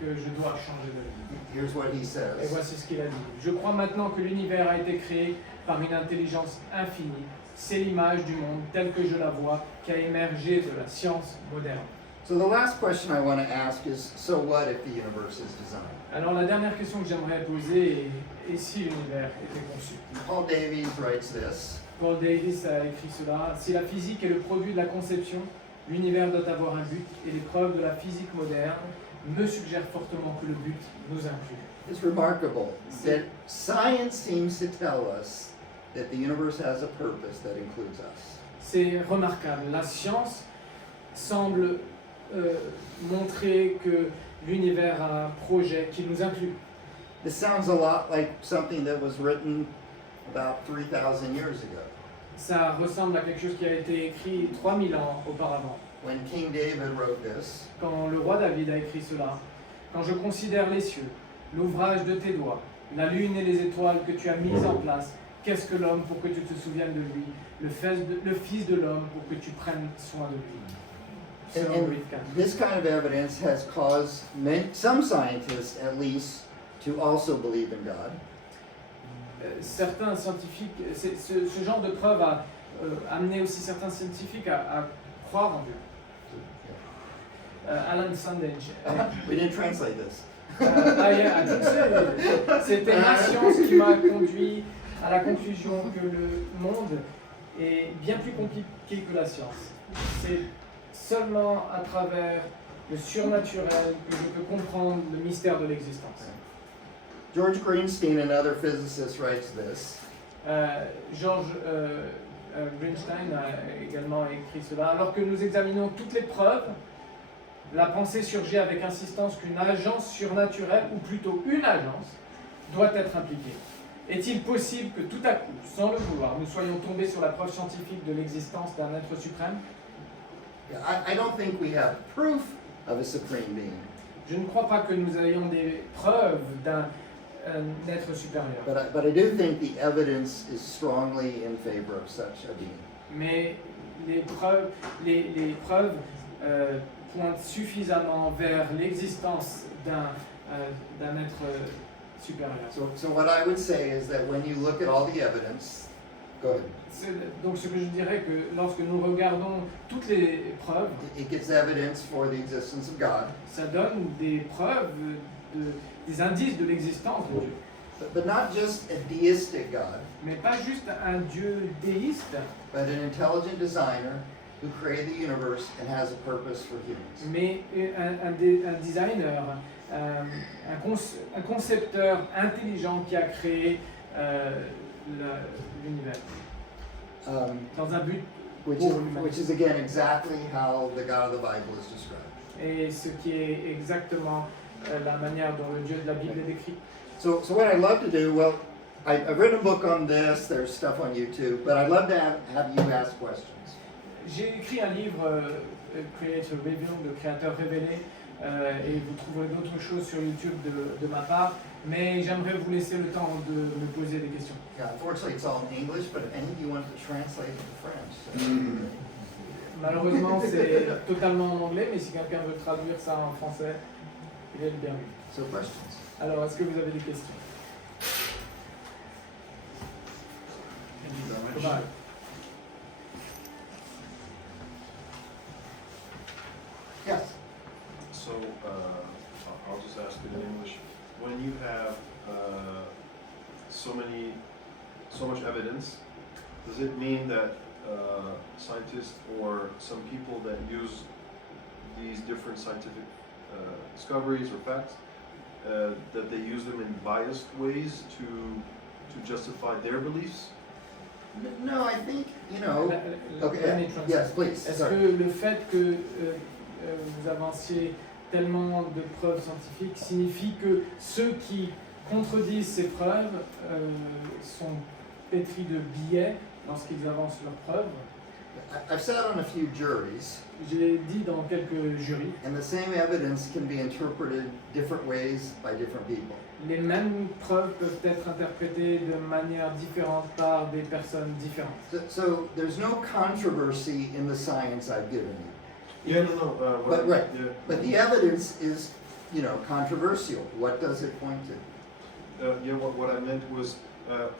que je dois changer de vie. Here's what he Et says. voici ce qu'il a dit. Je crois maintenant que l'univers a été créé par une intelligence infinie. C'est l'image du monde tel que je la vois qui a émergé de la science moderne. So the last question I want to ask is, so what if the universe is designed? Alors la dernière question que j'aimerais poser est si l'univers était conçu. Paul Davies writes this. Paul Davies a écrit cela. Si la physique est le produit de la conception, l'univers doit avoir un but et les preuves de la physique moderne me suggèrent fortement que le but nous inclut. It's remarkable that science seems to tell us that the universe has a purpose that includes us. C'est remarquable. La science semble montrer que l'univers a un projet qui nous inclut. This sounds a lot like something that was written about 3,000 years ago. Ça ressemble à quelque chose qui a été écrit 3000 ans auparavant. When King David wrote this, Quand le roi David a écrit cela, quand je considère les cieux, l'ouvrage de tes doigts, la lune et les étoiles que tu as mises en place, qu'est-ce que l'homme pour que tu te souviennes de lui, le fils de l'homme pour que tu prennes soin de lui. Selon Ruth 4. this kind of evidence has caused some scientists, at least, to also believe in God. Certains scientifiques, ce genre de preuve a amené aussi certains scientifiques à croire en Dieu. Alan Sandage. We didn't translate this. I think so. C'était ma science qui m'a conduit à la conclusion que le monde est bien plus compliqué que la science. C'est seulement à travers le surnaturel que je peux comprendre le mystère de l'existence. George Greenstein, another physicist, writes this. George Greenstein a également écrit cela. Alors que nous examinons toutes les preuves, la pensée surgit avec insistance qu'une agence surnaturelle, ou plutôt une agence, doit être impliquée. Est-il possible que tout à coup, sans le vouloir, nous soyons tombés sur la preuve scientifique de l'existence d'un être suprême? I don't think we have proof of a supreme being, Je ne crois pas que nous ayons des preuves d'un être supérieur. but I do think the evidence is strongly in favor of such a being. Mais les preuves pointent suffisamment vers l'existence d'un être supérieur. So what I would say is that when you look at all the evidence, go ahead. Donc ce que je dirais que lorsque nous regardons toutes les preuves, It gives evidence for the existence of God, ça donne des preuves, des indices de l'existence de Dieu. but not just a deistic God, Mais pas juste un Dieu déiste, but an intelligent designer who created the universe and has a purpose for humans. mais un designer, un concepteur intelligent qui a créé l'univers dans un but Which pour is, l'humanité. which is again exactly how the God of the Bible is described. Et ce qui est exactement la manière dont le Dieu de la Bible est décrit. So what I'd love to do, well, I've written a book on this, there's stuff on YouTube, but I'd love to have you ask questions. J'ai écrit un livre, Creator Revealed, le créateur révélé, et vous trouverez d'autres choses sur YouTube de ma part, mais j'aimerais vous laisser le temps de me poser des questions. Yeah, unfortunately, it's all in English, but if any of you want to translate it to French. Malheureusement, c'est totalement en anglais, mais si quelqu'un veut traduire ça en français, il est le bienvenu. So questions. Alors, est-ce que vous avez des questions? Thomas. Yes. So, I'll just ask it in English. When you have so much evidence, does it mean that scientists or some people that use these different scientific discoveries or facts, that they use them in biased ways to justify their beliefs? No, I think, you know. Let me Okay. translate. Yes, please. Est-ce Sorry. que le fait que vous avanciez tellement de preuves scientifiques signifie que ceux qui contredisent ces preuves sont pétris de biais lorsqu'ils avancent leurs preuves? I've sat on a few juries, J'ai dit dans quelques jurys, and the same evidence can be interpreted different ways by different people. les mêmes preuves peuvent être interprétées de manière différente par des personnes différentes. So there's no controversy in the science I've given you. Yeah, no. But right, Yeah. but the evidence is, you know, controversial. What does it point to? What I meant was,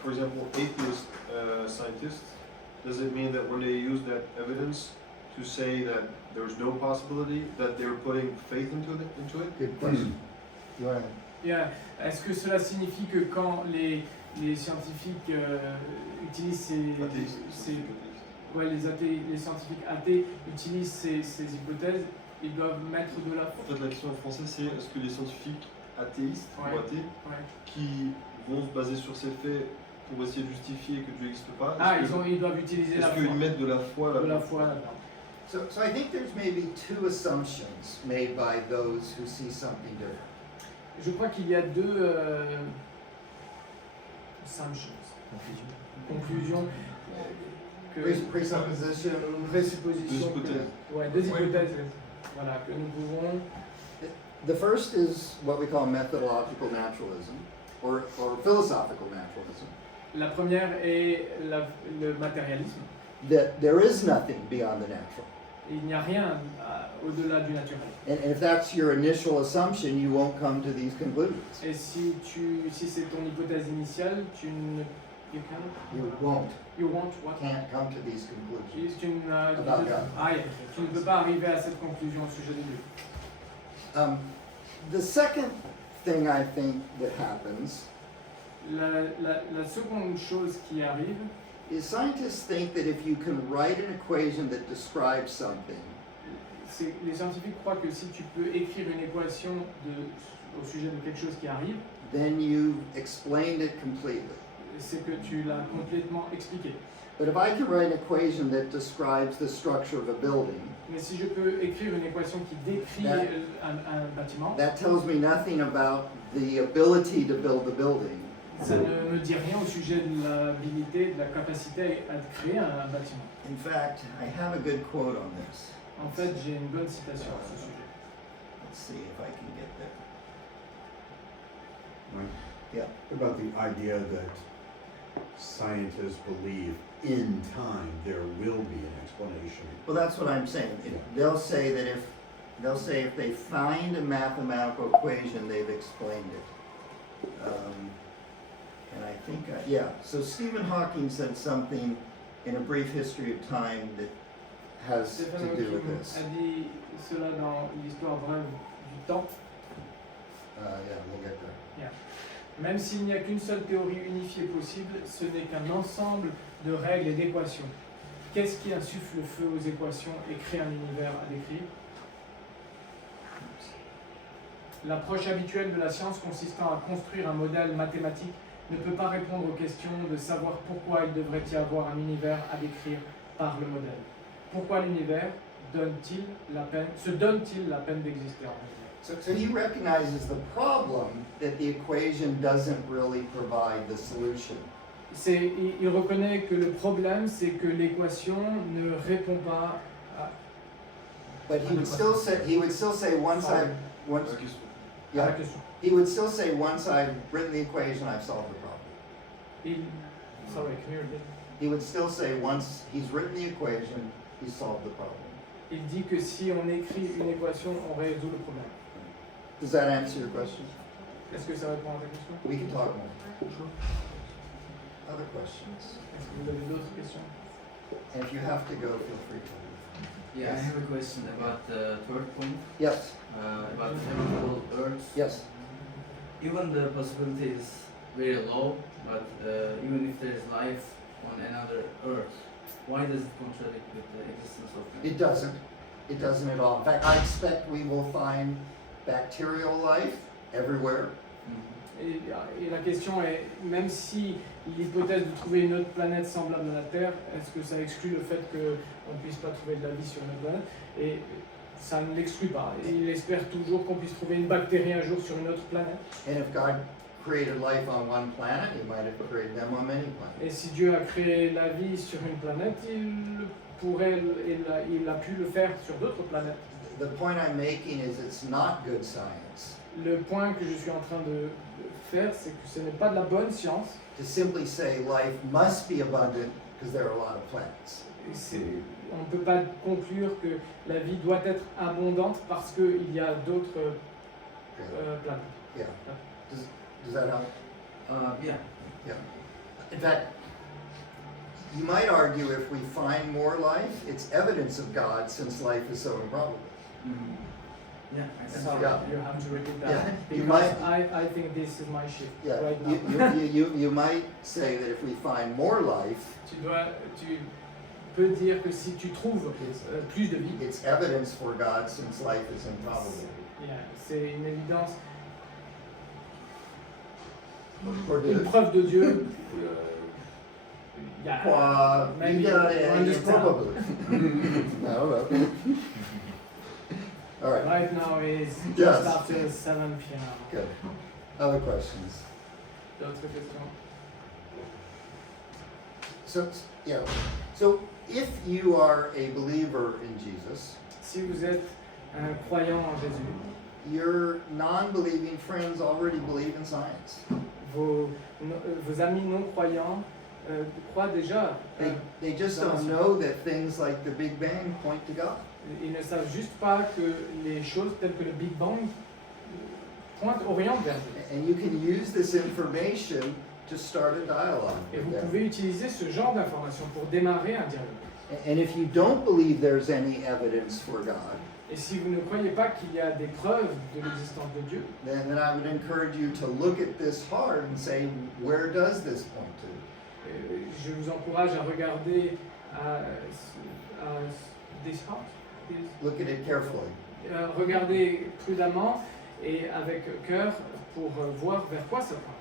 for example, atheist scientists, does it mean that when they use that evidence to say that there's no possibility, that they're putting faith into it? Good question. You want to? Yeah. Est-ce que cela signifie que quand les scientifiques utilisent les scientifiques athées utilisent ces hypothèses, ils doivent mettre de la En fait, la question en français, c'est est-ce que les scientifiques athéistes Ouais. ou athées Ouais. qui vont se baser sur ces faits pour essayer de justifier que Dieu n'existe pas, Ils doivent utiliser la est-ce foi. qu'ils mettent de la foi là-dedans? De la foi là-dedans. So I think there's maybe two assumptions made by those who see something different. Je crois qu'il y a deux assumptions, conclusions, Presupposition. présuppositions, Deux hypothèses. deux hypothèses, voilà, que nous pouvons. The first is what we call methodological naturalism, or philosophical naturalism. La première est le matérialisme. That there is nothing beyond the natural. Il n'y a rien au-delà du naturel. And if that's your initial assumption, you won't come to these conclusions. Et si c'est ton hypothèse initiale, tu ne you won't what? Can't come to these conclusions. Tu ne About God. tu ne peux pas arriver à cette conclusion au sujet de Dieu. The second thing I think that happens La seconde chose qui arrive, is scientists think that if you can write an equation that describes something, c'est les scientifiques croient que si tu peux écrire une équation au sujet de quelque chose qui arrive, then you've explained it completely. c'est que tu l'as complètement expliqué. But if I can write an equation that describes the structure of a building, Mais si je peux écrire une équation qui décrit un bâtiment, that tells me nothing about the ability to build the building. ça ne me dit rien au sujet de l'habilité, de la capacité à créer un bâtiment. In fact, I have a good quote on this. En fait, j'ai une bonne citation à ce sujet. Let's see if I can get there. Right? Yeah. What about the idea that scientists believe in time there will be an explanation? Well, that's what I'm saying. They'll say if they find a mathematical equation, they've explained it. And I think, so Stephen Hawking said something in A Brief History of Time that has to Stephen do with Hawking this. a dit cela dans l'histoire brève du temps. We'll get there. Même s'il n'y a qu'une seule théorie unifiée possible, ce n'est qu'un ensemble de règles et d'équations. Qu'est-ce qui insuffle le feu aux équations et crée un univers à décrire? L'approche habituelle de la science consistant à construire un modèle mathématique ne peut pas répondre aux questions de savoir pourquoi il devrait y avoir un univers à décrire par le modèle. Pourquoi l'univers se donne-t-il la peine d'exister en lui? So he recognizes the problem that the equation doesn't really provide the solution. Il reconnaît que le problème, c'est que l'équation ne répond pas à But he would still say once I've La question. la question. he would still say once I've written the equation, I've solved the problem. Sorry, can you repeat? He would still say once he's written the equation, he's solved the problem. Il dit que si on écrit une équation, on résout le problème. Does that answer your question? Est-ce que ça répond à ta question? We can talk more. Other questions? Est-ce que vous avez d'autres questions? And if you have to go, feel free to. Yeah, I have a question about the third point, Yes. about the habitable Earth. Yes. Even the possibility is very low, but even if there is life on another Earth, why does it contradict with the existence of man? It doesn't. It doesn't at all. In fact, I expect we will find bacterial life everywhere. Et la question est, même si l'hypothèse de trouver une autre planète semblable à la Terre, est-ce que ça exclut le fait qu'on ne puisse pas trouver de la vie sur une autre planète? Et ça ne l'exclut pas. Et il espère toujours qu'on puisse trouver une bactérie un jour sur une autre planète. And if God created life on one planet, He might have created them on many planets. Et si Dieu a créé la vie sur une planète, il a pu le faire sur d'autres planètes. The point I'm making is it's not good science Le point que je suis en train de faire, c'est que ce n'est pas de la bonne science. to simply say life must be abundant because there are a lot of planets. On ne peut pas conclure que la vie doit être abondante parce qu'il y a d'autres planètes. Yeah. Does that help? Yeah. Yeah. In fact, you might argue if we find more life, it's evidence of God since life is so improbable. Mm-hmm. Yeah, I can Sorry, Yeah. you have to repeat that. Yeah, you Because might- I think this is my shift Yeah, right now. you might say that if we find more life, Tu peux dire que si tu trouves plus de vie, it's evidence for God since life is improbable. yeah, c'est une évidence, Or une preuve de Dieu. Maybe you understand. Probably. No. All right. Right now is just Yes. after 7 p.m. Good. Other questions? D'autres questions? So if you are a believer in Jesus, Si vous êtes un croyant en Jésus, your non-believing friends already believe in science. vos amis non-croyants croient déjà. They just don't know that things like the Big Bang point to God. Ils ne savent juste pas que les choses telles que le Big Bang orientent vers Dieu. And you can use this information to start a dialogue Et with vous them. pouvez utiliser ce genre d'informations pour démarrer un dialogue. And if you don't believe there's any evidence for God, Et si vous ne croyez pas qu'il y a des preuves de l'existence de Dieu, then I would encourage you to look at this hard and say, where does this point to? je vous encourage à regarder Look at it carefully. Regardez prudemment et avec cœur pour voir vers quoi ça pointe.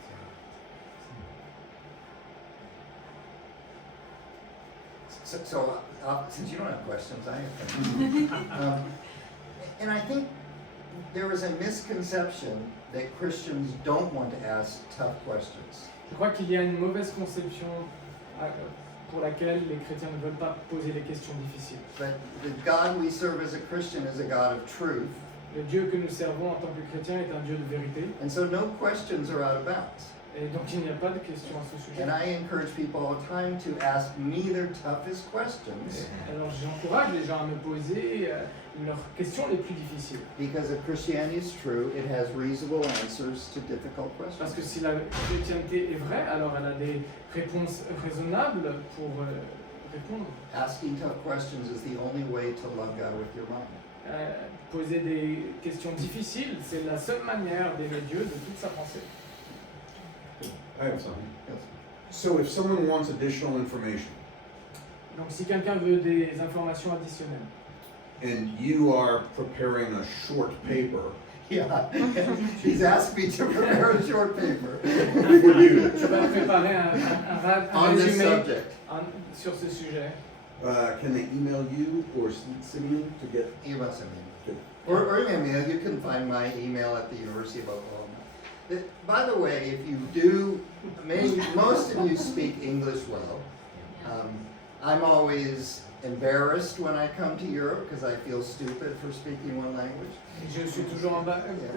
So since you don't have questions, I have. And I think there is a misconception that Christians don't want to ask tough questions. Je crois qu'il y a une mauvaise conception pour laquelle les chrétiens ne veulent pas poser les questions difficiles. But the God we serve as a Christian is a God of truth. Le Dieu que nous servons en tant que chrétiens est un Dieu de vérité, And so no questions are out of bounds. et donc il n'y a pas de questions à ce sujet. And I encourage people all the time to ask me their toughest questions, Alors j'encourage les gens à me poser leurs questions les plus difficiles. because if Christianity is true, it has reasonable answers to difficult Parce que questions. si la chrétienté est vraie, alors elle a des réponses raisonnables pour répondre. Asking tough questions is the only way to love God with your mind. Poser des questions difficiles, c'est la seule manière d'aimer Dieu de toute sa pensée. I have something. Yes. So if someone wants additional information Donc si quelqu'un veut des informations additionnelles, and you are preparing a short paper Yeah, he's asked me to prepare a short paper for you, je vais préparer un on this résumé subject. sur ce sujet. can they email you or Simeon to get? Email me. Good. Or email me. You can find my email at the University of Oklahoma. By the way, if you do, most of you speak English well. I'm always embarrassed when I come to Europe because I feel stupid for speaking one language. Je suis toujours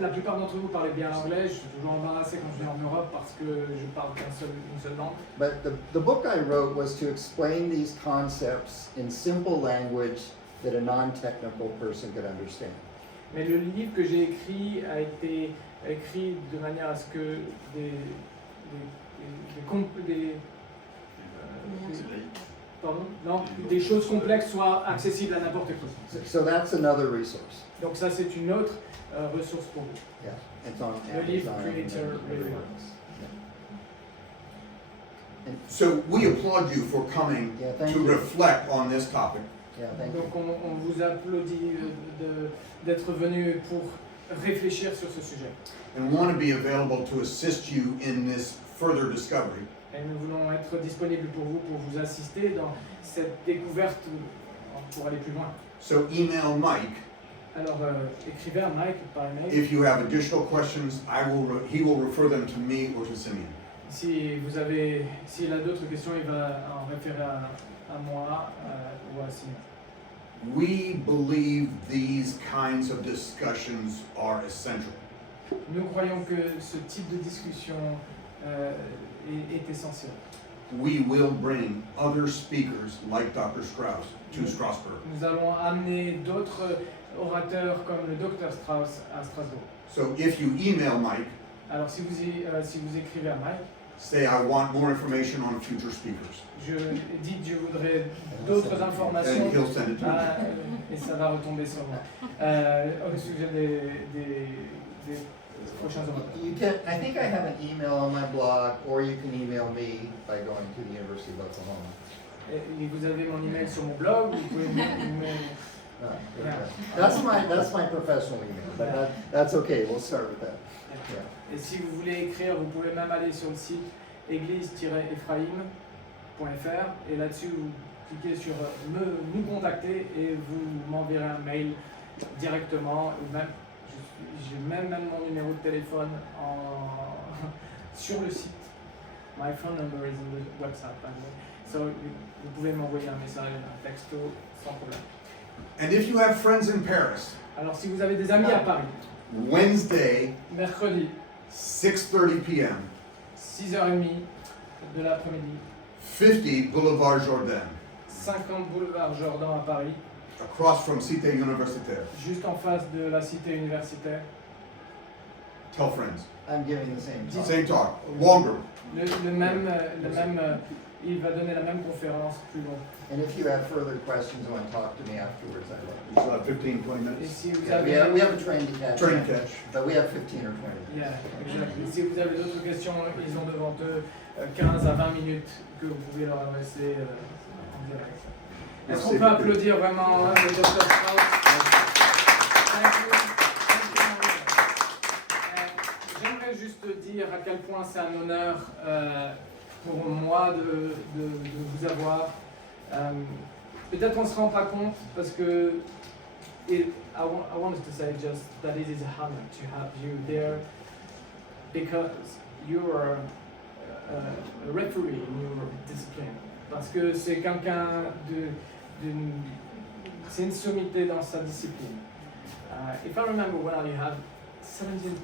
la plupart d'entre vous parlez bien anglais, je suis toujours embarrassé quand je viens en Europe parce que je parle une seule langue. But the book I wrote was to explain these concepts in simple language that a non-technical person could understand. Mais le livre que j'ai écrit a été écrit de manière à ce que des choses complexes soient accessibles à n'importe qui. So that's another resource. Donc ça c'est une autre ressource pour vous. Yeah, it's on Le livre Amazon and Creator everywhere Review. else. Yeah. So we applaud you for coming Yeah, thank to you. reflect on this topic. Yeah, thank you. Donc on vous applaudit d'être venu pour réfléchir sur ce sujet. And want to be available to assist you in this further discovery. Et nous voulons être disponibles pour vous assister dans cette découverte pour aller plus loin. So email Mike Alors écrivez à Mike par email. if you have additional questions. He will refer them to me or to Simeon. S'il a d'autres questions, il va en référer à moi ou à Simon. We believe these kinds of discussions are essential. Nous croyons que ce type de discussion est essentiel. We will bring other speakers like Dr. Strauss to Strasbourg. Nous allons amener d'autres orateurs comme le Dr Strauss à Strasbourg. So if you email Mike, Alors si vous écrivez à Mike, say I want more information on future speakers, dites je voudrais d'autres and informations he'll send it to you. et ça va retomber sur moi au sujet des prochains orateurs. You can. I think I have an email on my blog, or you can email me by going to the University of Oklahoma. Et vous avez mon email sur mon blog, vous pouvez Okay. That's my professional email, but that's okay. We'll start with that. Yeah. Et si vous voulez écrire, vous pouvez même aller sur le site église-éphraïm.fr et là-dessus vous cliquez sur nous contacter et vous m'enverrez un mail directement ou même j'ai même mon numéro de téléphone sur le site. My phone number is on the website by the way. So vous pouvez m'envoyer un message, un texto sans problème. And if you have friends in Paris, Alors si vous avez des amis à Paris, Wednesday, mercredi 6:30 p.m., 6h30 de l'après-midi, 50 Boulevard Jourdain, 50 boulevard Jordan à Paris, across from Cité Universitaire. juste en face de la cité universitaire. Tell friends. I'm giving the same talk. Same talk, longer. Il va donner la même conférence plus longue. And if you have further questions and want to talk to me afterwards, I will. We still have 15, 20 Et minutes. si vous Yeah, avez, we have a train to catch. Train catch. But we have 15 or 20 minutes. Yeah, exactly. Si vous avez d'autres questions, ils ont devant eux 15 à 20 minutes que vous pouvez leur adresser en direct. Est-ce qu'on peut applaudir vraiment le Dr Strauss? J'aimerais juste dire à quel point c'est un honneur pour moi de vous avoir. Peut-être qu'on ne se rend pas compte parce que I wanted to say just that it is a honor to have you there because you are a referee in your discipline. parce que c'est quelqu'un c'est une sommité dans sa discipline. If I remember well, you have 17,000